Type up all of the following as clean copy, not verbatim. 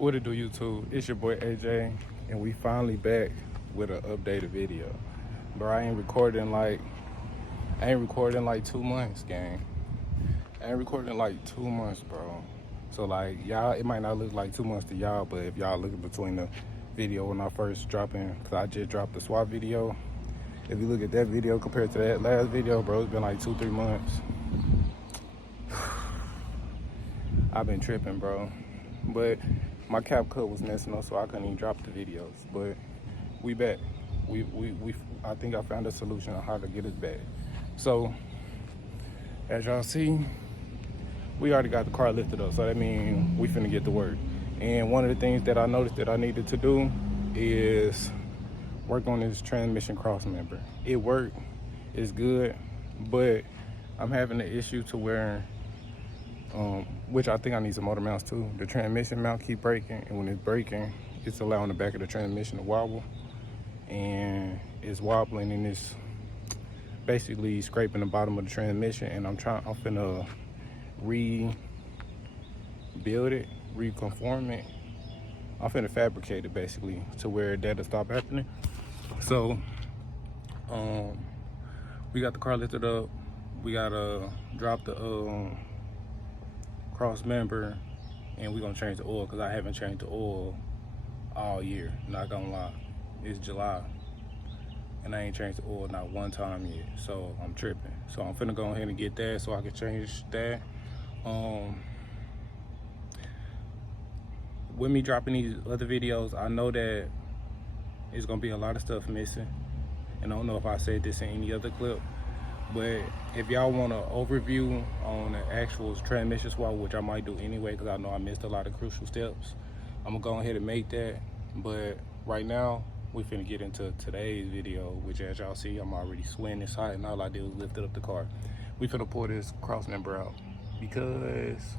What it do, YouTube? It's your boy AJ, and we finally back with an updated video. Bro, I ain't recording like 2 months, gang. I ain't recording like 2 months, bro. So like y'all, it might not look like 2 months to y'all, but if y'all look between the video when I first dropping, cause I just dropped the swap video. If you look at that video compared to that last video, bro, it's been like 2-3 months. I've been tripping, bro. But my cap cut was messing up, so I couldn't even drop the videos. But we back. I think I found a solution on how to get us back. So as y'all see, we already got the car lifted up, so that means we finna get to work. And one of the things that I noticed that I needed to do is work on this transmission crossmember. It worked, it's good, but I'm having an issue to where, which I think I need some motor mounts too. The transmission mount keep breaking, and when it's breaking, it's allowing the back of the transmission to wobble, and it's wobbling, and it's basically scraping the bottom of the transmission. And I'm finna rebuild it, reconform it. I'm finna fabricate it basically to where that'll stop happening. So we got the car lifted up. We gotta drop the Crossmember, and we're gonna change the oil, because I haven't changed the oil all year, not gonna lie. It's July and I ain't changed the oil not one time yet, so I'm tripping. So I'm finna go ahead and get that so I can change that. With me dropping these other videos, I know that it's gonna be a lot of stuff missing, and I don't know if I said this in any other clip, but if y'all want an overview on the actual transmission swap, which I might do anyway because I know I missed a lot of crucial steps, I'm gonna go ahead and make that. But right now, we finna get into today's video, which as y'all see, I'm already sweating inside, and all I did was lift up the car. We finna pull this crossmember out because,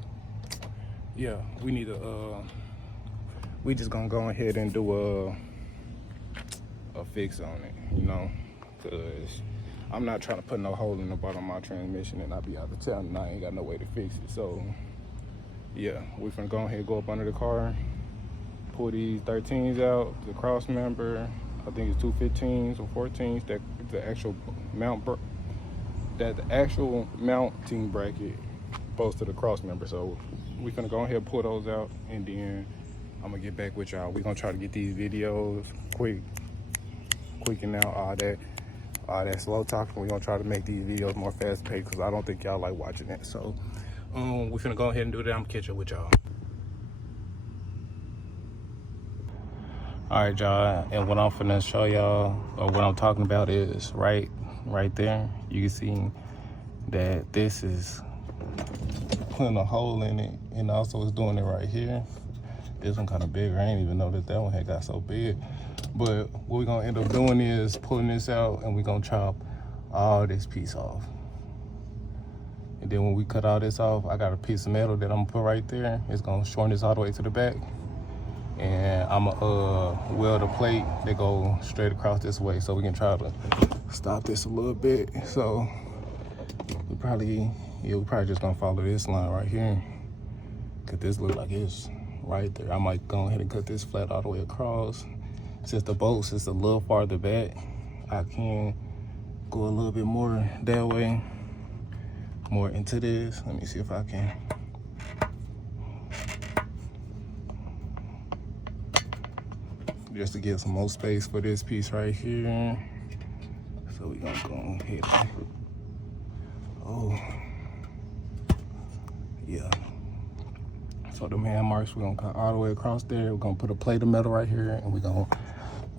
yeah, we need to, we just gonna go ahead and do a fix on it, you know, because I'm not trying to put no hole in the bottom of my transmission and I be out of town and I ain't got no way to fix it. So yeah, we finna go ahead and go up under the car, pull these 13s out, the crossmember. I think it's 2 15s or 14s, that the actual mounting bracket goes to the crossmember. So we finna go ahead and pull those out, and then I'm gonna get back with y'all. We gonna try to get these videos quicken out all that slow talking. We're gonna try to make these videos more fast paced because I don't think y'all like watching it. So we're finna go ahead and do that. I'm catching with y'all. All right, y'all, and what I'm finna show y'all, or what I'm talking about, is right there. You can see that this is putting a hole in it, and also it's doing it right here. This one kind of bigger. I didn't even know that one had got so big. But what we're gonna end up doing is pulling this out, and we're gonna chop all this piece off. And then when we cut all this off, I got a piece of metal that I'm gonna put right there. It's gonna shorten this all the way to the back. And I'm gonna weld a plate that go straight across this way, so we can try to stop this a little bit. So we probably just gonna follow this line right here, cause this look like it's right there. I might go ahead and cut this flat all the way across. Since the bolts is a little farther back, I can go a little bit more that way, more into this. Let me see if I can. Just to get some more space for this piece right here. So we gonna go ahead. Oh, yeah. So the man marks, we're gonna cut all the way across there. We're gonna put a plate of metal right here, and we're gonna,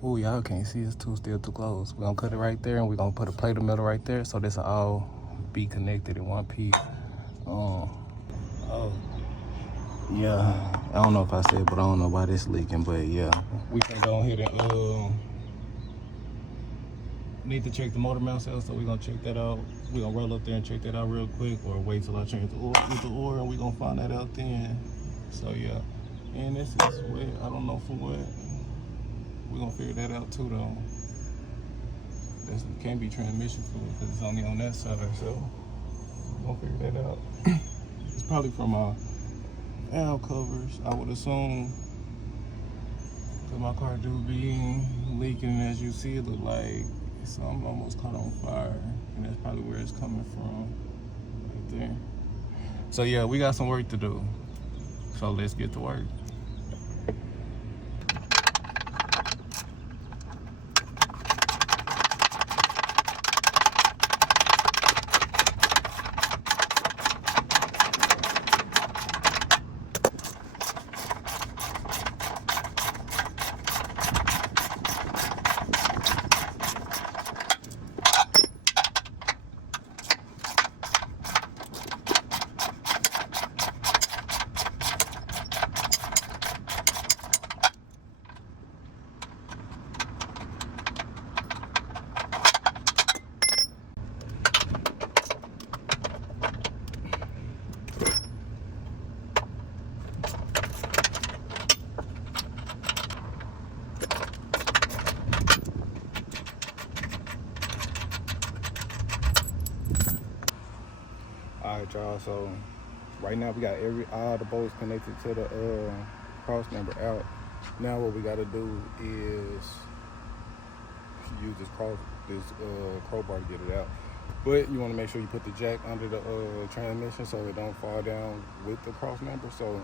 oh, y'all can't see, it's still too close. We're gonna cut it right there, and we're gonna put a plate of metal right there, so this will all be connected in one piece. Oh, yeah, I don't know if I said, but I don't know why this leaking, but yeah. We can go ahead and, need to check the motor mounts out, so we're gonna check that out. We're gonna roll up there and check that out real quick, or wait till I change the oil with the oil, and we're gonna find that out then. So yeah, and this is wet, I don't know for what. We're gonna figure that out too though. This can't be transmission fluid because it's only on that side, so we're gonna figure that out. It's probably from our valve covers, I would assume. So my car do be leaking, as you see, it look like something almost caught on fire, and that's probably where it's coming from, right there. So yeah, we got some work to do. So let's get to work. Alright y'all, so right now we got all the bolts connected to the Crossmember out. Now what we gotta do is use this crowbar to get it out. But you wanna make sure you put the jack under the transmission so it don't fall down with the Crossmember. So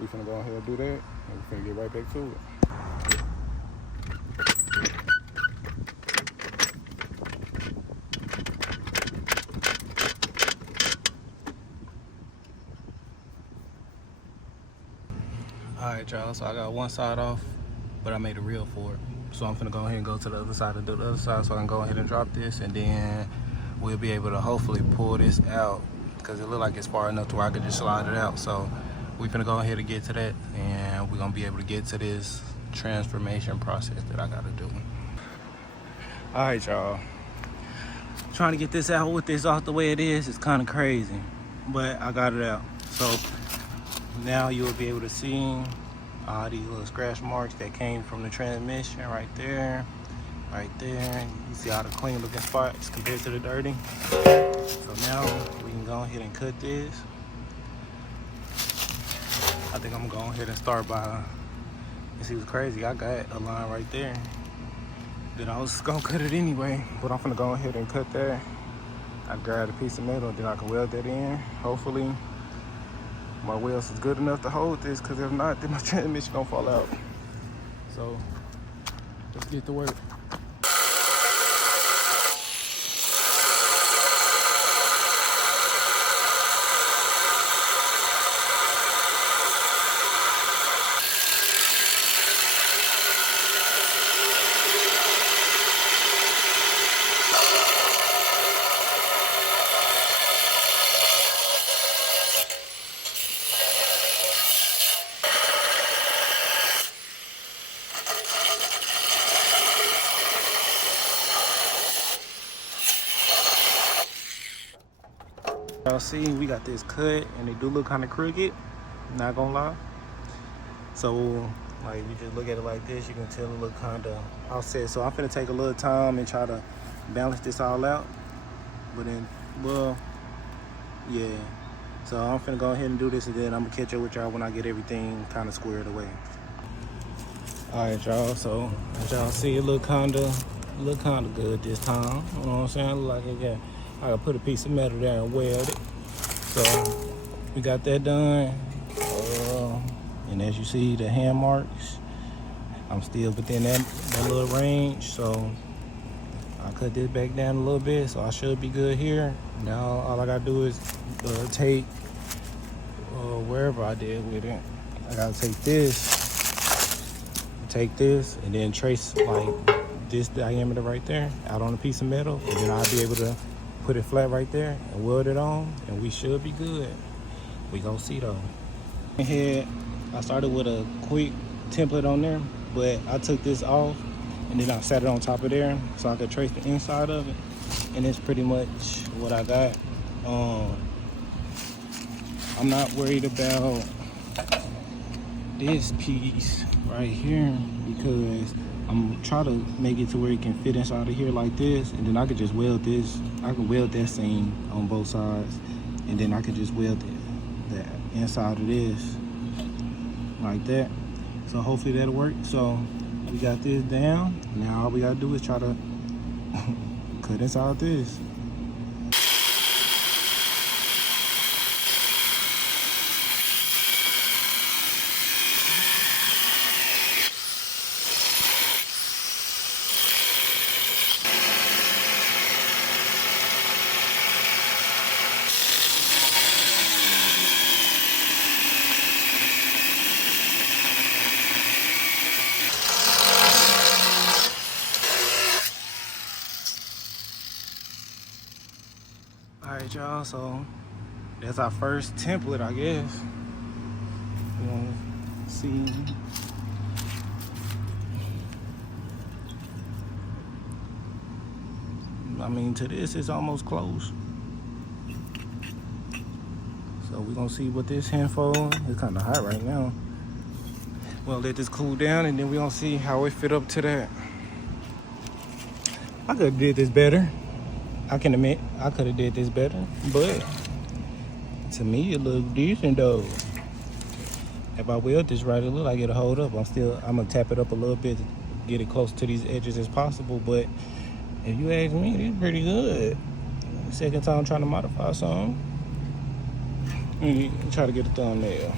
we finna go ahead and do that, and we finna get right back to it. Alright y'all, so I got one side off, but I made a reel for it. So I'm finna go ahead and go to the other side and do the other side so I can go ahead and drop this, and then we'll be able to hopefully pull this out because it look like it's far enough to where I could just slide it out. So we finna go ahead and get to that, and we're gonna be able to get to this transformation process that I gotta do. Alright y'all, trying to get this out with this off the way it is kind of crazy, but I got it out. So now you will be able to see all these little scratch marks that came from the transmission right there, right there. You see all the clean looking spots compared to the dirty. So now we can go ahead and cut this. I think I'm gonna go ahead and start by, you see what's crazy, I got a line right there. Then I was gonna cut it anyway, but I'm gonna go ahead and cut that. I grabbed a piece of metal, then I can weld that in. Hopefully my wheels is good enough to hold this, because if not, then my transmission gonna fall out. So let's get to work. Y'all see, we got this cut, and they do look kind of crooked, not gonna lie. So, like, you just look at it like this, you can tell it look kind of offset. So I'm finna take a little time and try to balance this all out. But then, well, yeah. So I'm finna go ahead and do this, and then I'm gonna catch up with y'all when I get everything kind of squared away. All right, y'all. So as y'all see, it look kind of good this time. You know what I'm saying? Look like it I gotta put a piece of metal there and weld it. So we got that done. And as you see, the hand marks, I'm still within that little range. So I cut this back down a little bit, so I should be good here. Now all I gotta do is take wherever I did with it. I gotta take this, and then trace like this diameter right there out on a piece of metal, and then I'll be able to put it flat right there and weld it on, and we should be good. We gonna see though. Here, I started with a quick template on there, but I took this off and then I sat it on top of there so I could trace the inside of it, and it's pretty much what I got. I'm not worried about this piece right here because I'm trying to make it to where it can fit inside of here like this, and then I could just weld this. I can weld that seam on both sides, and then I could just weld the inside of this like that, So hopefully that'll work. So we got this down. Now all we gotta do is try to cut inside this. All right, y'all, so that's our first template, I guess. You wanna see? I mean, to this, it's almost close. So we're gonna see what this handful, it's kind of hot right now. We'll let this cool down and then we're gonna see how it fit up to that. I could have did this better. I can admit, I could have did this better, but to me, it looks decent though. If I weld this right, it look like it'll hold up. I'm gonna tap it up a little bit to get it close to these edges as possible, but if you ask me, it's pretty good. Second time trying to modify something. Try to get a thumbnail.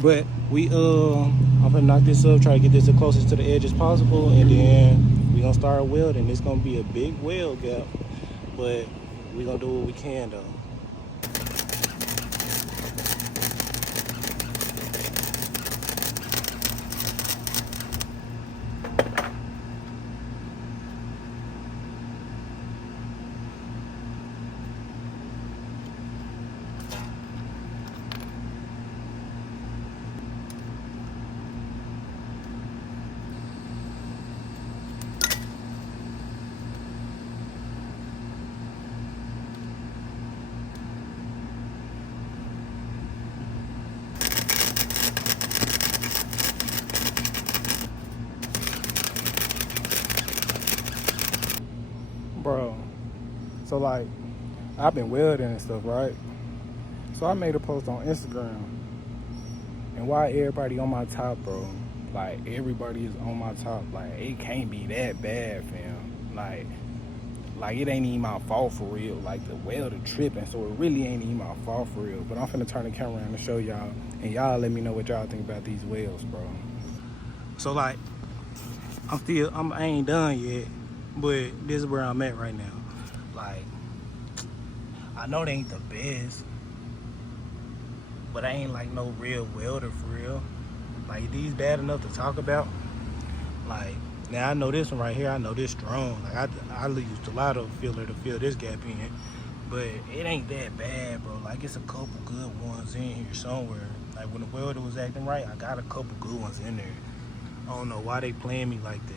But I'm gonna knock this up, try to get this as closest to the edge as possible, and then we're gonna start welding. It's gonna be a big weld gap, but we're gonna do what we can though. Bro, so like, I've been welding and stuff, right? So I made a post on Instagram, and why everybody on my top, bro? Like, everybody is on my top. Like, it can't be that bad, fam. Like it ain't even my fault for real. Like, the welder tripping, so it really ain't even my fault for real. But I'm finna turn the camera around and show y'all, and y'all let me know what y'all think about these welds, bro. So like, I ain't done yet, but this is where I'm at right now. Like, I know they ain't the best, but I ain't like no real welder for real. Like, these bad enough to talk about. Like, now I know this one right here, I know this strong. Like, I used a lot of filler to fill this gap in, but it ain't that bad, bro. Like, it's a couple good ones in here somewhere. Like, when the welder was acting right, I got a couple good ones in there. I don't know why they playing me like that.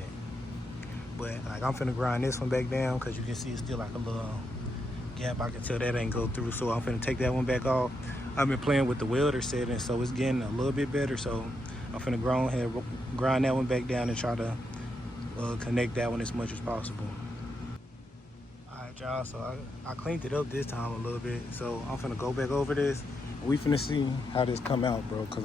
But like, I'm finna grind this one back down because you can see it's still like a little gap. I can tell that ain't go through, so I'm finna take that one back off. I've been playing with the welder setting, so it's getting a little bit better. So I'm finna grind that one back down and try to connect that one as much as possible. All right, y'all, so I cleaned it up this time a little bit. So I'm finna go back over this. We finna see how this come out, bro, because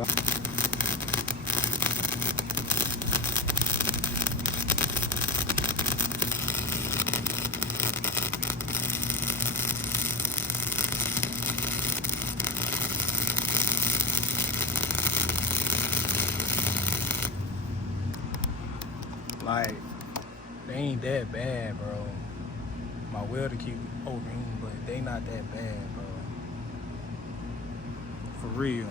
like, they ain't that bad, bro. My welder keep overheating, but they not that bad, bro. For real.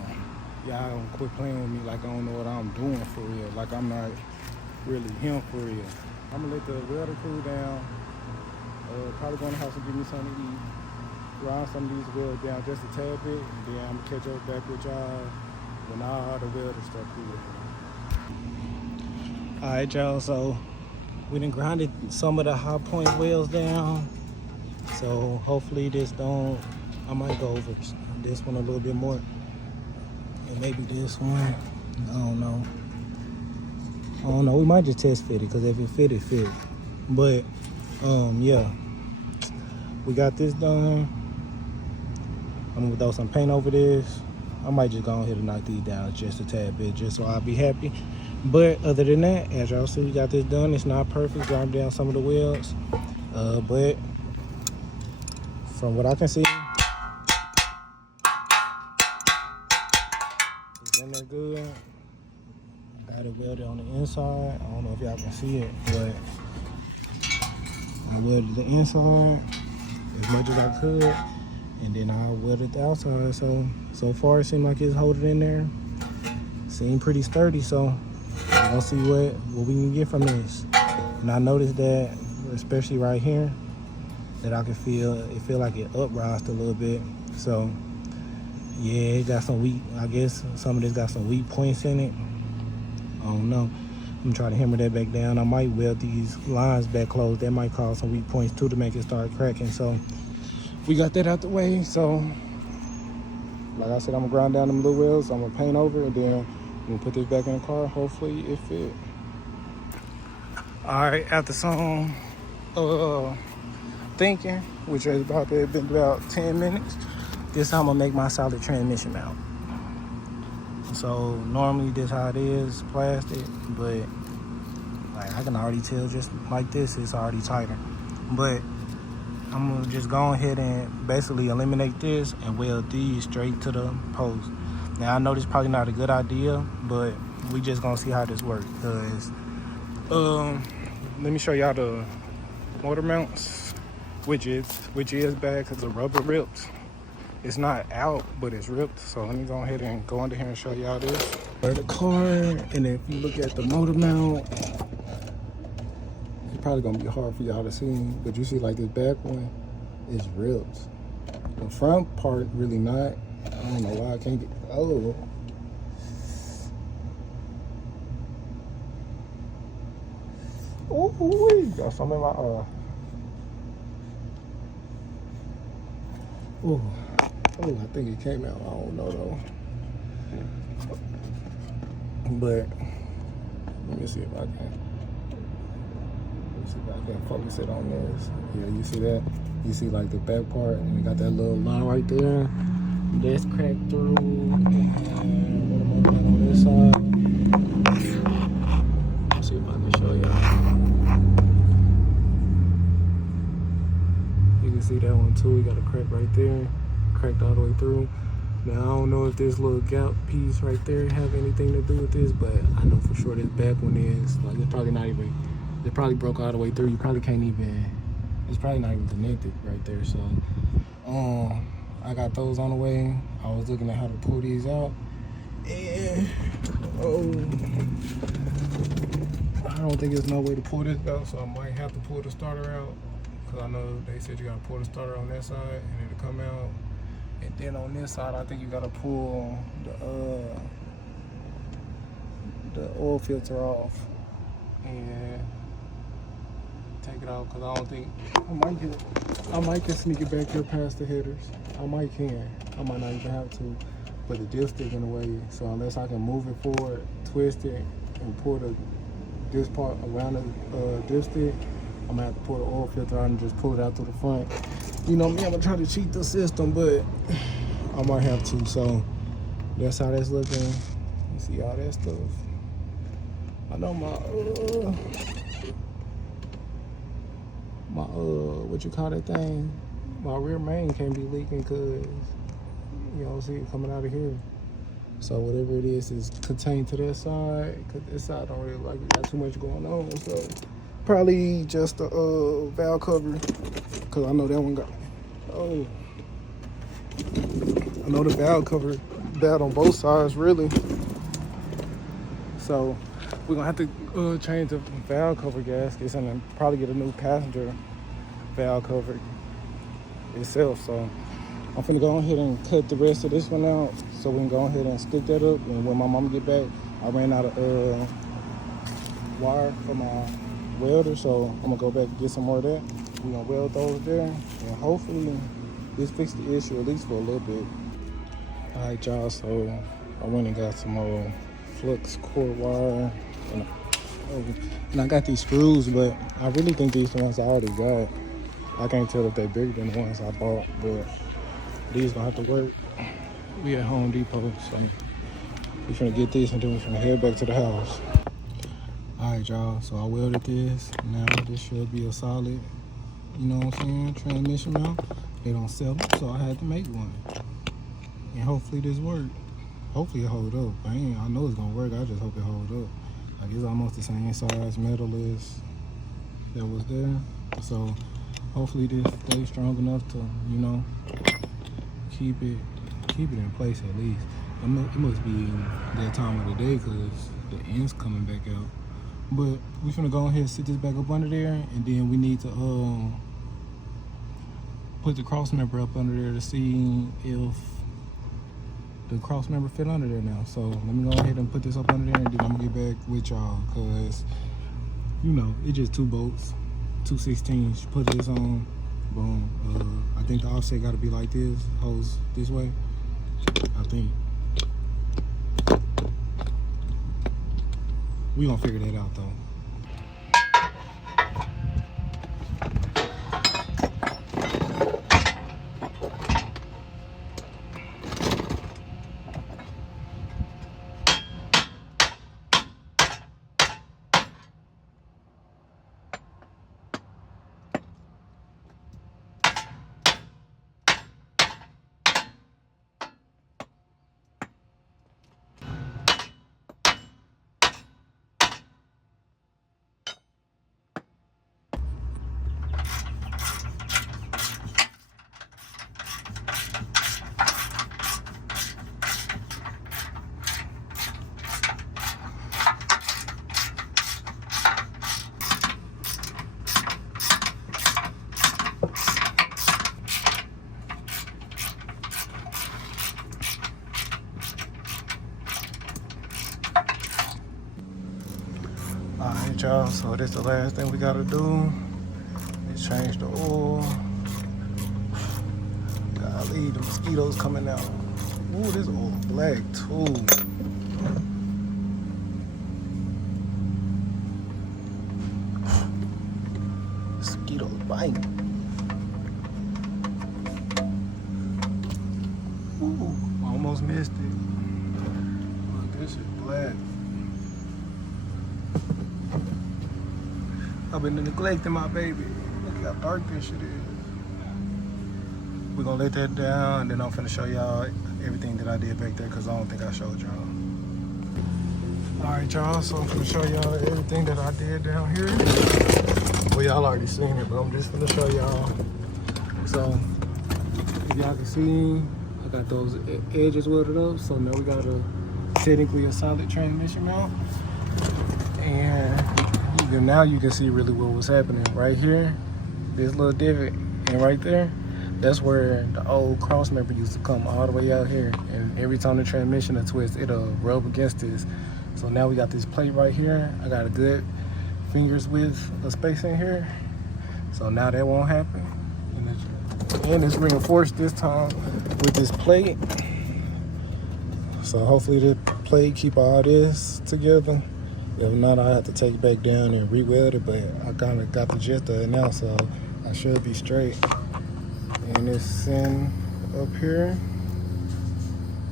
Y'all don't quit playing with me like I don't know what I'm doing for real. Like, I'm not really him for real. I'm gonna let the welder cool down. Probably gonna have to give me something to eat. Grind some of these welds down just a tad bit, and then I'm gonna catch up back with y'all when all the welder stuff cool. All right, y'all, so we done grinded some of the high point welds down. So hopefully this don't, I might go over this one a little bit more. And maybe this one, I don't know. We might just test fit it, because if it fit, it fit. But yeah, we got this done. I'm gonna throw some paint over this. I might just go ahead and knock these down just a tad bit, just so I'll be happy. But other than that, as y'all see, we got this done. It's not perfect, grinding down some of the welds, but from what I can see, it's in there good. I got it welded on the inside. I don't know if y'all can see it, but I welded the inside as much as I could, and then I welded the outside. So far it seems like it's holding in there. Seemed pretty sturdy, so we're gonna see what we can get from this. And I noticed that, especially right here, that I can feel like it uprised a little bit. So yeah, it got some weak, I guess some of this got some weak points in it. I don't know. I'm gonna try to hammer that back down. I might weld these lines back closed. That might cause some weak points too to make it start cracking. So we got that out the way. So like I said, I'm gonna grind down them little welds. I'm gonna paint over, and then I'm gonna put this back in the car. Hopefully it fit. All right, after some thinking, which has about been about 10 minutes, this how I'm gonna make my solid transmission mount. So normally this how it is, plastic, but like I can already tell just like this, it's already tighter. But I'm gonna just go ahead and basically eliminate this and weld these straight to the post. Now I know this is probably not a good idea, but we just gonna see how this works. Cause let me show y'all the motor mounts, which is bad because the rubber ripped. It's not out, but it's ripped. So let me go ahead and go under here and show y'all this. For the car, and if you look at the motor mount, it's probably gonna be hard for y'all to see, but you see like this back one is ripped. The front part really not. I don't know why I can't get, oh. Oh, got something in my Oh, I think it came out. I don't know though. But let me see if I can. Let's see if I can focus it on this. Yeah, you see that? You see like the back part, and we got that little line right there. That's cracked through. And what am I on this side? Let's see if I can show y'all. You can see that one too. We got a crack right there, cracked all the way through. Now I don't know if this little gap piece right there have anything to do with this, but I know for sure this back one is. Like it's probably not even, it probably broke all the way through. You probably can't even, it's probably not even connected right there. So I got those on the way. I was looking at how to pull these out, and I don't think there's no way to pull this out, so I might have to pull the starter out. Cause I know they said you gotta pull the starter on that side and it'll come out. And then on this side, I think you gotta pull the oil filter off and take it out. Cause I don't think I might can sneak it back here past the headers. I might not even have to. But the dipstick in the way, so unless I can move it forward, twist it, and pull this part around the dipstick, I'm gonna have to pull the oil filter out and just pull it out through the front. You know me, I'm gonna try to cheat the system, but I might have to. So that's how that's looking. You see all that stuff. I know my what you call that thing? My rear main can't be leaking because you don't see it coming out of here. So whatever it is contained to that side, because this side don't really like it, got too much going on. So probably just a valve cover, because I know that one got, I know the valve cover bad on both sides, really. So we're gonna have to change the valve cover gaskets and then probably get a new passenger valve cover itself. So I'm finna go ahead and cut the rest of this one out so we can go ahead and stick that up. And when my mama get back, I ran out of wire for my welder, so I'm gonna go back and get some more of that. We're gonna weld those there, and hopefully this fixed the issue at least for a little bit. All right, y'all, so I went and got some more flux cord wire, and I got these screws, but I really think these are the ones I already got. I can't tell if they're bigger than the ones I bought, but these gonna have to work. We at Home Depot, so we finna get this and then we finna head back to the house. Alright, y'all, so I welded this. Now this should be a solid, you know what I'm saying, transmission mount. They don't sell them, so I had to make one. And hopefully this worked. Hopefully it hold up. I know it's gonna work, I just hope it hold up. Like it's almost the same size metal as that was there. So hopefully this stays strong enough to, you know, keep it in place at least. It must be that time of the day because the end's coming back out. But we finna go ahead and sit this back up under there, and then we need to put the Crossmember up under there to see if the Crossmember fit under there now. So let me go ahead and put this up under there, and then I'm gonna get back with y'all because, you know, it's just 2 bolts, 2/16. Put this on, boom. I think the offset gotta be like this, hose this way, I think. We gonna figure that out though. Alright, y'all, so this the last thing we gotta do is change the oil. Golly, the mosquitoes coming out. Ooh, this oil black too. Mosquitoes biting. Ooh, almost missed it. Look, this is black. I've been neglecting my baby. Look how dark this shit is. We're gonna let that down, and then I'm finna show y'all everything that I did back there because I don't think I showed y'all. Alright, y'all, so I'm finna show y'all everything that I did down here. Well, y'all already seen it, but I'm just finna show y'all. So, if y'all can see, I got those edges welded up, so now we got technically a solid transmission mount. And now you can see really what was happening right here, this little divot, and right there, that's where the old Crossmember used to come all the way out here, and every time the transmission will twist, it'll rub against this. So now we got this plate right here. I got a good fingers width of space in here, so now that won't happen. And it's reinforced this time with this plate, so hopefully the plate keep all this together. If not, I have to take it back down and re-weld it, but I kind of got the gist of it now, so I should be straight. And it's in up here.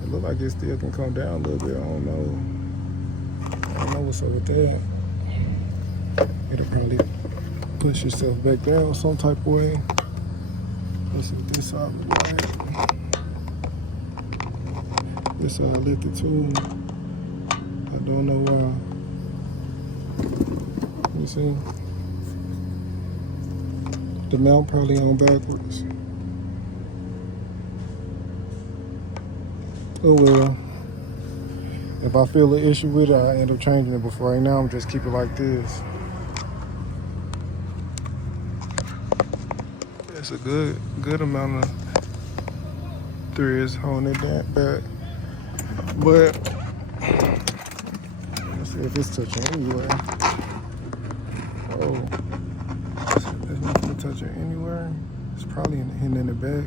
It look like it still can come down a little bit. I don't know what's up with that. It'll probably push itself back down some type of way. Let's see what this side look like. This side lifted too. I don't know why. You see? The mount probably on backwards. Oh well. If I feel an issue with it, I end up changing it. But for right now, I'm just keep it like this. That's a good amount of threads holding it that back. But let's see if it's touching anywhere. Oh, there's nothing touching anywhere. It's probably hidden in the back.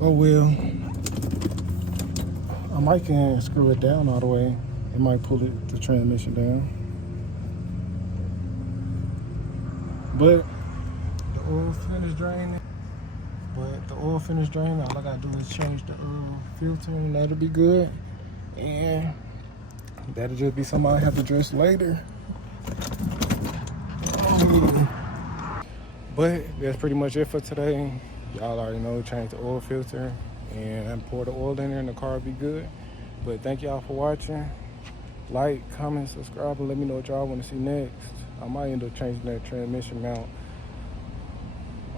Oh well. I might can screw it down all the way. It might pull the transmission down. But the oil finished draining. But the oil finished draining. All I gotta do is change the filter, and that'll be good. And that'll just be something I have to address later. But that's pretty much it for today. Y'all already know, change the oil filter and pour the oil in there and the car will be good. But thank y'all for watching. Like, comment, subscribe, and let me know what y'all want to see next. I might end up changing that transmission mount.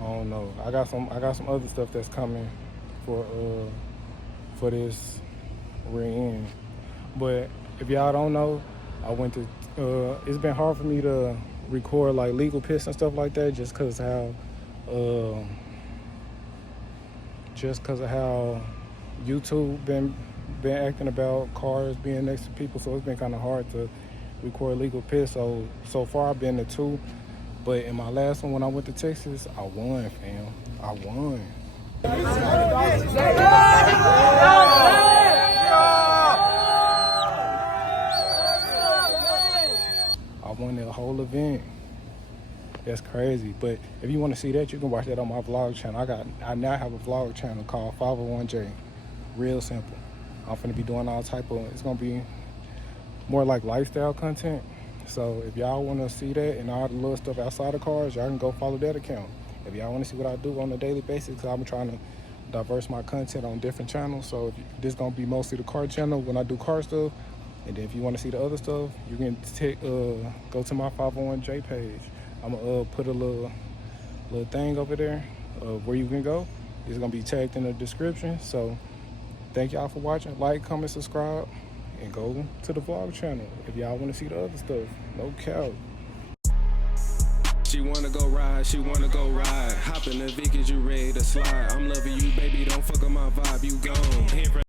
I don't know. I got some other stuff that's coming for this rear end. But if y'all don't know, I went to it's been hard for me to record like legal pits and stuff like that just because of how YouTube been acting about cars being next to people, so it's been kind of hard to record legal pits. So far I've been to 2, but in my last one when I went to Texas, I won, fam. I won. I won the whole event. That's crazy. But if you want to see that, you can watch that on my vlog channel. I now have a vlog channel called 501J. Real simple. I'm finna be doing all type of, it's gonna be more like lifestyle content. So if y'all wanna see that and all the little stuff outside of cars, y'all can go follow that account. If y'all wanna see what I do on a daily basis, because I'm trying to diverse my content on different channels. So this gonna be mostly the car channel when I do car stuff. And then if you wanna see the other stuff, you can go to my 501J page. I'm gonna put a little thing over there where you can go. It's gonna be tagged in the description. So thank y'all for watching. Like, comment, subscribe, and go to the vlog channel if y'all want to see the other stuff. No cap. She wanna go ride, hop in the Vic, is you ready to slide? I'm loving you, baby, don't fuck up my vibe, you gone.